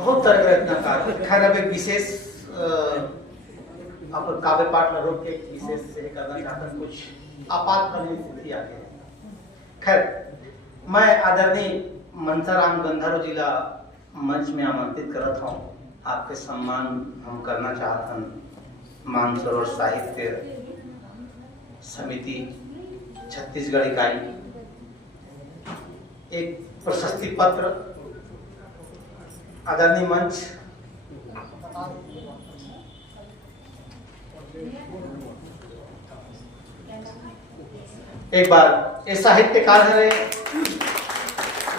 बहुत तरह के रचनाकार खैर अब एक विशेष अपन काव्य पाठ में रोक के एक विशेष से करना चाहता हूँ। कुछ आपातकालीन स्थिति आ गई। खैर मैं आदरणीय मनसाराम गंधर्व जिला मंच में आमंत्रित करत हूँ। आपके सम्मान हम करना चाहत हन। मानसरोवर साहित्य समिति छत्तीसगढ़ इकाई एक प्रशस्ति पत्र आदरणीय मंच एक बार ये साहित्यकार है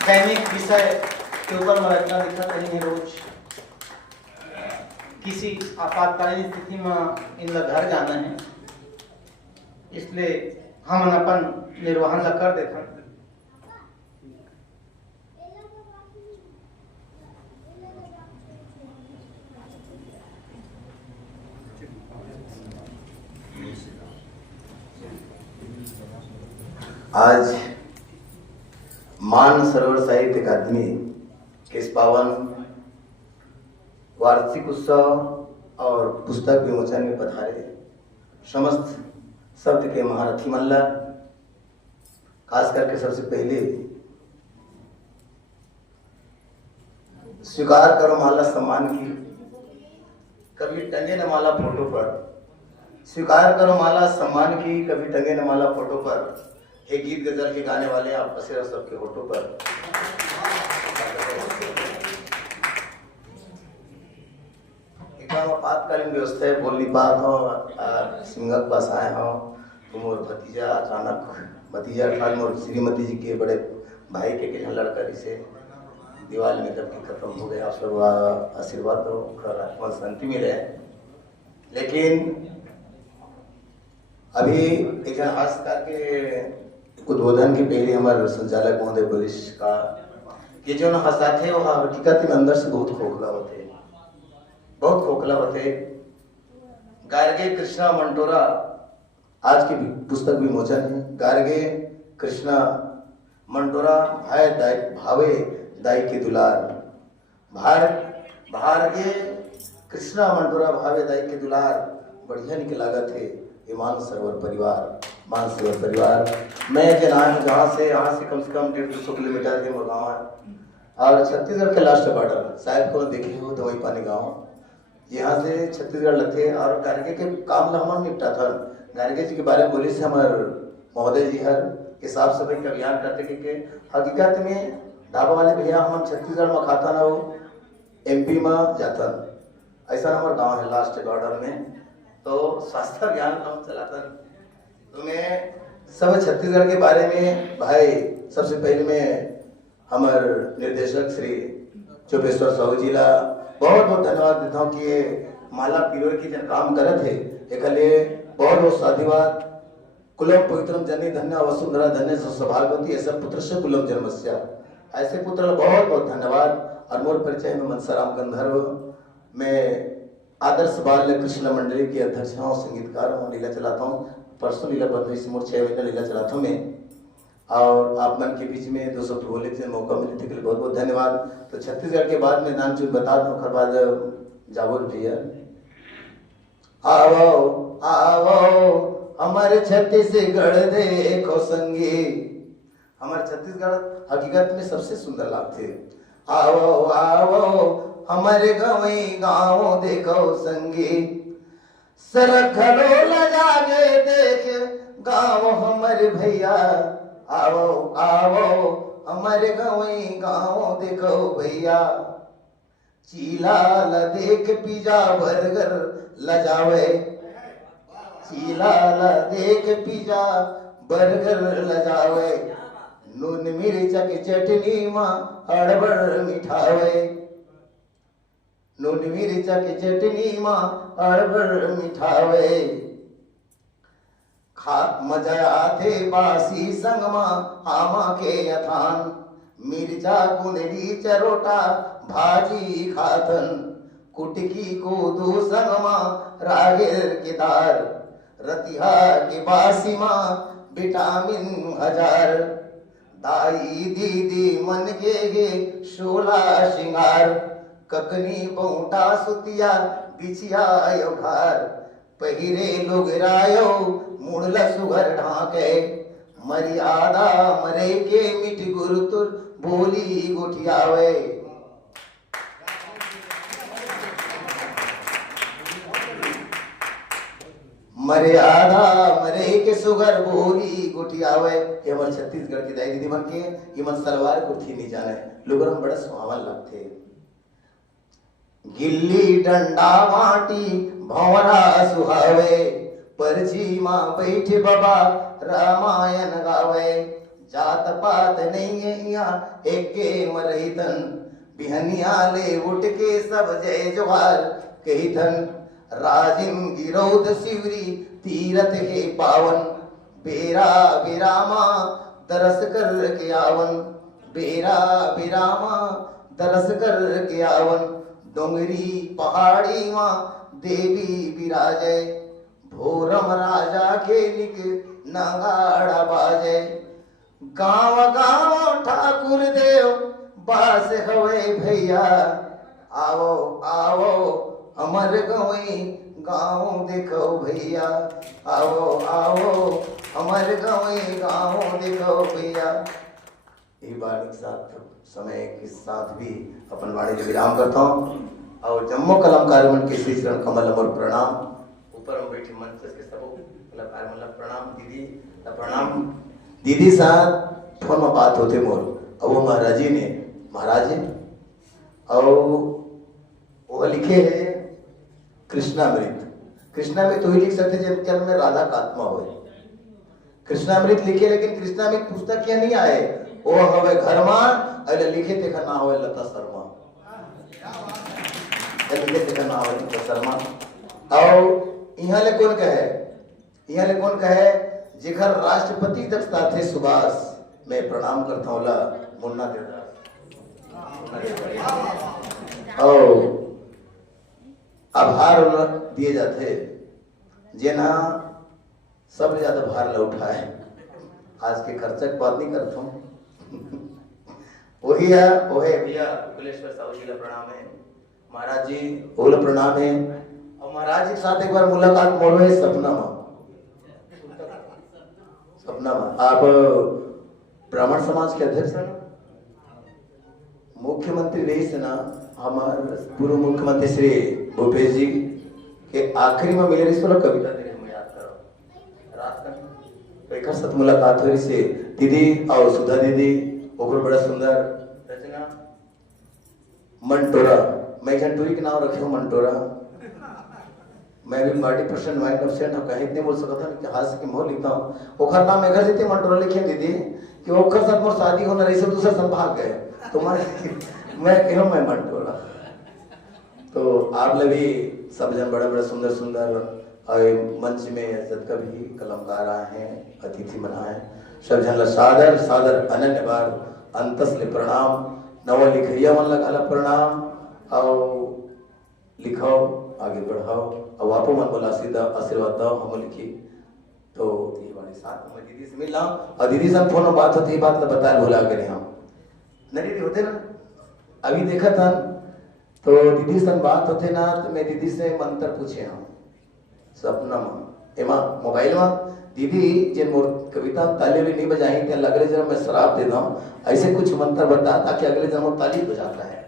दैनिक विषय के ऊपर रचना लिखा नहीं है। रोज किसी आपातकालीन स्थिति में इन घर जाना है, इसलिए हम अपन निर्वहन ला कर देते हैं। आज मानसरोवर साहित्य अकादमी के इस पावन वार्षिक उत्सव और पुस्तक विमोचन में पधारे समस्त शब्द के महारथी मल्ला, खास करके सबसे पहले स्वीकार करो माला सम्मान की, कभी टंगे न माला फोटो पर। स्वीकार करो माला सम्मान की, कभी टंगे न माला फोटो पर। हे गीत गजल के गाने वाले आप बसेरा सबके होठों पर। एक बार आपातकालीन व्यवस्था है, बोल नहीं पात हो, सिंगक पास आए हो तो मोर भतीजा अचानक भतीजा ठाल मोर श्रीमती जी के बड़े भाई के लड़का से दिवाली में जबकि खत्म हो गया। सब आशीर्वाद तो शांति मिले। लेकिन अभी एक खासकर के उद्बोधन के पहले हमारे संचालक महोदय पुलिस का ये जो हंसाते हैं वो हकीकत में अंदर से बहुत खोखला होते, बहुत खोखला होते। गार्गे कृष्णा मंटोरा आज की पुस्तक विमोचन है। गार्गे कृष्णा मंटोरा भावे दाई के दुलार। भारगे कृष्णा मंटोरा भावे दाई के दुलार। बढ़िया निकला थे ये मानसरोवर परिवार। मानसरोवर परिवार मैं जहाँ से यहाँ से कम 150 किलोमीटर के मोर गाँव है और छत्तीसगढ़ के लास्ट बॉर्डर शायद को देखे हो दवाई पानी गाँव। यहाँ से छत्तीसगढ़ लगते और गार्गे के काम लहमन निपटा था। गार्गे जी के बारे में बोली से हमारे महोदय जी हर के साफ सफाई का अभियान करते कि हकीकत में ढाबा वाले भैया हम छत्तीसगढ़ में खाता ना हो MP में जाता। ऐसा हमारा गाँव है लास्ट बॉर्डर में, तो स्वास्थ्य अभियान हम चलाता। तो मैं सब छत्तीसगढ़ के बारे में भाई सबसे पहले मैं हमारे निर्देशक श्री चोपेश्वर साहू जी ला बहुत बहुत धन्यवाद देता हूँ कि माला पिरोए की जन काम करे थे एक बहुत बहुत साधुवाद। कुलम पवित्रम जनि धन्य वसुंधरा धन्य सौभाग्यवती ऐसा पुत्र से कुलम जन्मस्या। ऐसे पुत्र बहुत बहुत धन्यवाद। और मोर परिचय में मनसाराम गंधर्व, मैं आदर्श बाल कृष्ण मंडली के अध्यक्ष हूँ, संगीतकार हूँ, लीला चलाता हूँ। परसों लीला बंद हुई, 6 महीने लीला चलाता हूँ मैं। और आप मन के बीच में 200 बोलने के मौका मिले थे के लिए बहुत बहुत धन्यवाद। तो छत्तीसगढ़ के बाद में नाम चूत बता दूँ, खर बाद जाबोर भैया आओ आओ हमारे छत्तीसगढ़ देखो संगी। हमारे छत्तीसगढ़ हकीकत में सबसे सुंदर लगते। आओ आओ हमारे गाँव देखो संगी। सरखलो लगा के देख गाँव हमारे भैया। आओ आओ हमारे गाँव देखो भैया। चीला ला देख पिज्जा बर्गर लजावे। चीला ला देख पिज्जा बर्गर लजावे। नून मिर्चा की चटनी माँ अड़बड़ मिठावे। नून मिर्चा की चटनी माँ अड़बड़ मिठावे। खा मजा आते बासी संग माँ आमा के अथान। मिर्चा कुंदरी चरोटा भाजी खातन। कुटकी को दो संग माँ रागेर के दार। रतिहा के बासी माँ विटामिन हजार। दाई दीदी मन के गे शोला श्रृंगार। ककनी बौटा सुतिया बिछिया आयो घर पहिरे लोग रायो मुड़ला सुगर ढाके मर्यादा मरे के मिट गुरुतुर बोली गोठियावे मर्यादा मरे के सुगर बोली गोठियावे ये हमारे छत्तीसगढ़ की दाई दीदी बन के ये मन सलवार कोठी नहीं जाने लोग हम बड़ा सुहावन लगते गिल्ली डंडा माटी भंवरा सुहावे परची माँ बैठे बाबा रामायण गावे जात पात नहीं है यहाँ एक के मरहितन बिहनिया ले उठ के सब जय जोहार कहितन राजिम गिरौद शिवरी तीरथ के पावन बेरा बिरामा दरस कर के आवन बेरा बिरामा दरस कर के आवन डोंगरी पहाड़ी माँ देवी विराजे भोरम राजा के लिख नगाड़ा बाजे गाँव गाँव ठाकुर देव बास हवे भैया आओ आओ अमर गवई गाँव देखो भैया आओ आओ अमर गवई गाँव देखो भैया। ये बार के साथ समय के साथ भी अपन वाणी में विराम करता हूँ और जम्मू कलमकार मन के श्री चरण कमल और प्रणाम ऊपर में बैठी मंच के सब कलाकार मतलब प्रणाम दीदी प्रणाम दीदी साथ फोन में बात होते मोर और वो महाराज जी ने और वो लिखे है कृष्णामृत तो ही लिख सकते जब जन्म में राधा का आत्मा हो कृष्णामृत लिखे लेकिन कृष्णामृत पुस्तक क्या नहीं आए वो हवे घर में अरे लिखे देखा ना हो लता शर्मा लिखे देखा ना हो लता शर्मा और यहाँ ले कौन कहे जिगर राष्ट्रपति तक थे सुभाष मैं प्रणाम करता हूँ मुन्ना देवदास और आभार दिए जाते जेना सब ज्यादा भार ल उठाए आज के खर्चा की बात नहीं करता हूँ वही है भैया कुलेश्वर साहू जी का प्रणाम है महाराज जी ओला प्रणाम है और महाराज जी के साथ एक बार मुलाकात मोड़ है सपना में आप ब्राह्मण समाज के अध्यक्ष हैं मुख्यमंत्री रही से ना हमारे पूर्व मुख्यमंत्री श्री भूपेश जी के आखिरी में मिले रही कविता दे मैं याद कर रात का एक साथ मुलाकात हुई से दीदी और सुधा दीदी ओकर बड़ा सुंदर रचना मंटोरा मैं टूरी के नाम रखे हूँ मंटोरा मैं भी 40% 90% हम कहीं नहीं बोल सकता था कि हाथ से मोह लिखता हूँ ओखर नाम मेघर जीते मंटोरा लिखे दीदी कि ओखर साथ मोर शादी होना रही सब दूसरा संभाग गए तुम्हारे मैं क्यों मैं मंटोरा तो आप लोग भी सब जन बड़े बड़े सुंदर सुंदर और मंच में इज्जत का भी कलमकार आए हैं अतिथि बनाए सब जन सादर सादर अनन्य बार अंतस ले प्रणाम नव लिखिया मन लगा प्रणाम और लिखो आगे बढ़ाओ और वापो मन बोला सीधा आशीर्वाद दो हम लिखी तो ये वाले साथ में दीदी से मिल रहा और दीदी से फोन में बात होती है बात बताया भुला कर हम न दीदी होते ना अभी देखा था तो दीदी से बात होते ना तो मैं दीदी से मंत्र पूछे हम सपना में एमा मोबाइल में दीदी जिन मोर कविता ताली भी नहीं बजाई थे अगले जन्म मैं शराब देता हूँ ऐसे कुछ मंत्र बता ताकि अगले जन्म ताली बजाता है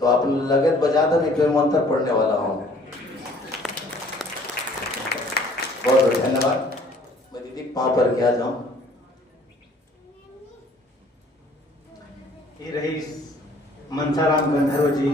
तो आप लगत बजा दो नहीं फिर मंत्र पढ़ने वाला हूँ बहुत बहुत धन्यवाद मैं दीदी पाँव पर क्या जाऊँ ये रही मनसाराम गंधर्व जी